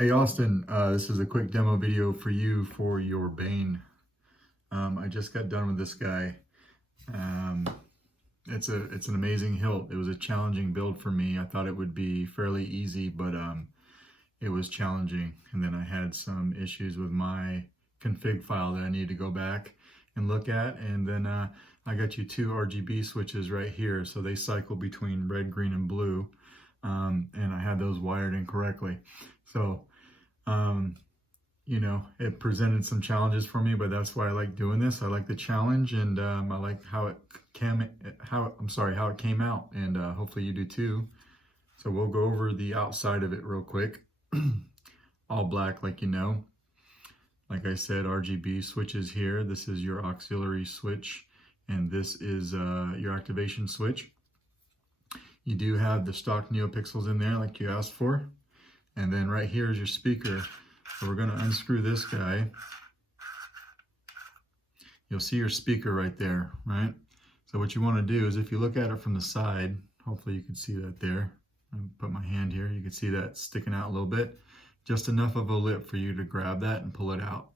Hey Austin, this is a quick demo video for you for your Bane. I just got done with this guy. Um, it's an amazing hilt. It was a challenging build for me. I thought it would be fairly easy, but it was challenging. And then I had some issues with my config file that I need to go back and look at. And then I got you two RGB switches right here, so they cycle between red, green, and blue. And I had those wired incorrectly. So you know, it presented some challenges for me, but that's why I like doing this. I like the challenge, and I like how it came out, and hopefully you do too. So we'll go over the outside of it real quick. All black, like you know. Like I said, RGB switches here. This is your auxiliary switch, and this is your activation switch. You do have the Shtok NeoPixels in there, like you asked for. And then right here is your speaker. So we're going to unscrew this guy. You'll see your speaker right there, right? So what you want to do is, if you look at it from the side, hopefully you can see that there. I'll put my hand here. You can see that sticking out a little bit. Just enough of a lip for you to grab that and pull it out.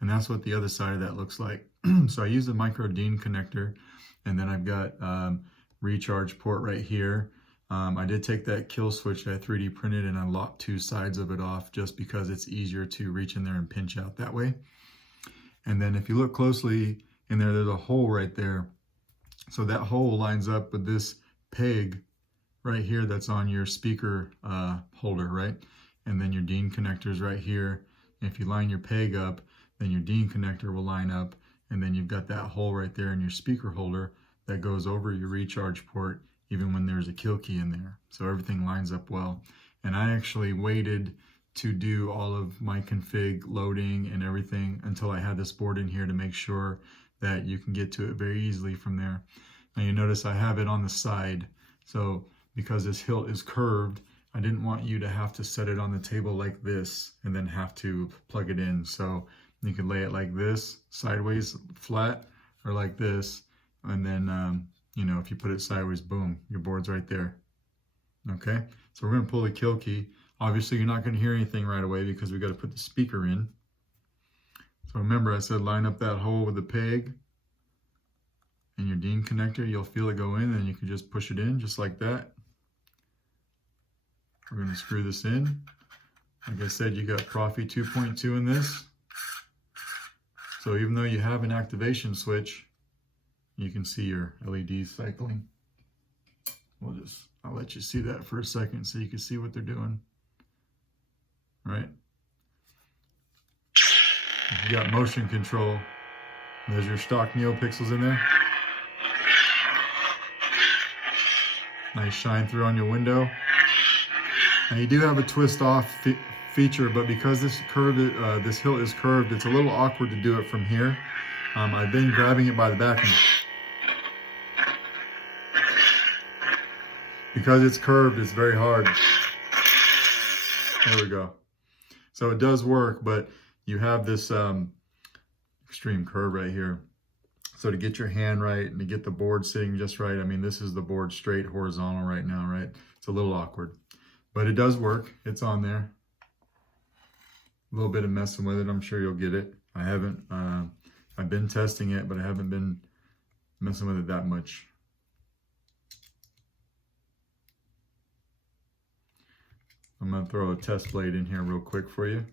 And that's what the other side of that looks like. So I use a micro DIN connector, and then I've got recharge port right here. I did take that kill switch that I 3D printed, and I locked two sides of it off just because it's easier to reach in there and pinch out that way. And then if you look closely in there, there's a hole right there. So that hole lines up with this peg right here that's on your speaker holder, right? And then your DIN connector's right here. And if you line your peg up, then your DIN connector will line up, and then you've got that hole right there in your speaker holder that goes over your recharge port, even when there's a kill key in there. So everything lines up well. And I actually waited to do all of my config loading and everything until I had this board in here to make sure that you can get to it very easily from there. Now you notice I have it on the side. So because this hilt is curved, I didn't want you to have to set it on the table like this and then have to plug it in. So you could lay it like this, sideways, flat, or like this. And then, you know, if you put it sideways, boom, your board's right there. Okay, so we're going to pull the kill key. Obviously, you're not going to hear anything right away because we got to put the speaker in. So remember, I said line up that hole with the peg and your DIN connector. You'll feel it go in, and you can just push it in just like that. We're going to screw this in. Like I said, you got proffie 2.2 in this. So even though you have an activation switch, you can see your LEDs cycling. I'll let you see that for a second so you can see what they're doing. Right? You got motion control. There's your Shtok NeoPixels in there. Nice shine through on your window. Now you do have a twist off feature, but because this hilt is curved, it's a little awkward to do it from here. I've been grabbing it by the back, and because it's curved, it's very hard. There we go. So it does work, but you have this extreme curve right here. So to get your hand right and to get the board sitting just right, I mean, this is the board straight horizontal right now, right? It's a little awkward, but it does work. It's on there. A little bit of messing with it. I'm sure you'll get it. I haven't, I've been testing it, but I haven't been messing with it that much. I'm going to throw a test blade in here real quick for you.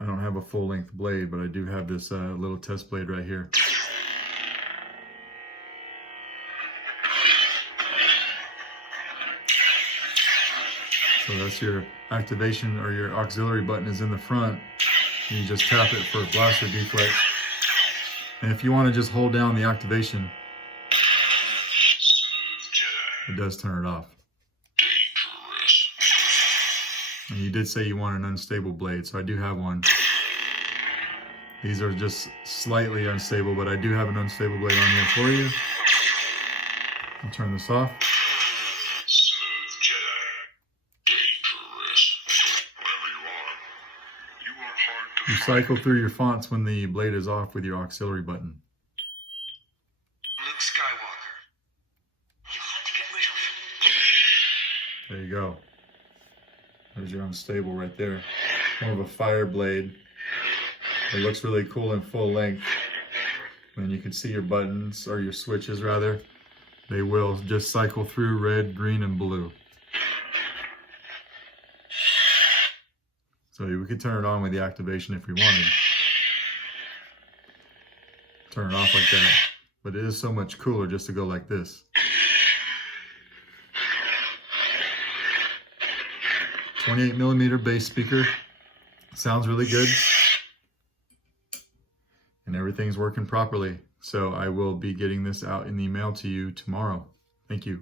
I don't have a full length blade, but I do have this little test blade right here. So that's your activation, or your auxiliary button is in the front. You just tap it for blaster deflex. And if you want to just hold down the activation, it does turn it off. And you did say you want an unstable blade, so I do have one. These are just slightly unstable, but I do have an unstable blade on here for you. I'll turn this off. Smooth Jedi. Dangerous. Wherever you are. You are hard to You cycle through your fonts when the blade is off with your auxiliary button. Luke Skywalker. You have to get rid of. There you go. There's your unstable right there. More of a fire blade. It looks really cool in full length. And you can see your buttons, or your switches rather. They will just cycle through red, green, and blue. So we could turn it on with the activation if we wanted. Turn it off like that. But it is so much cooler just to go like this. 28mm bass speaker. Sounds really good. And everything's working properly. So I will be getting this out in the mail to you tomorrow. Thank you.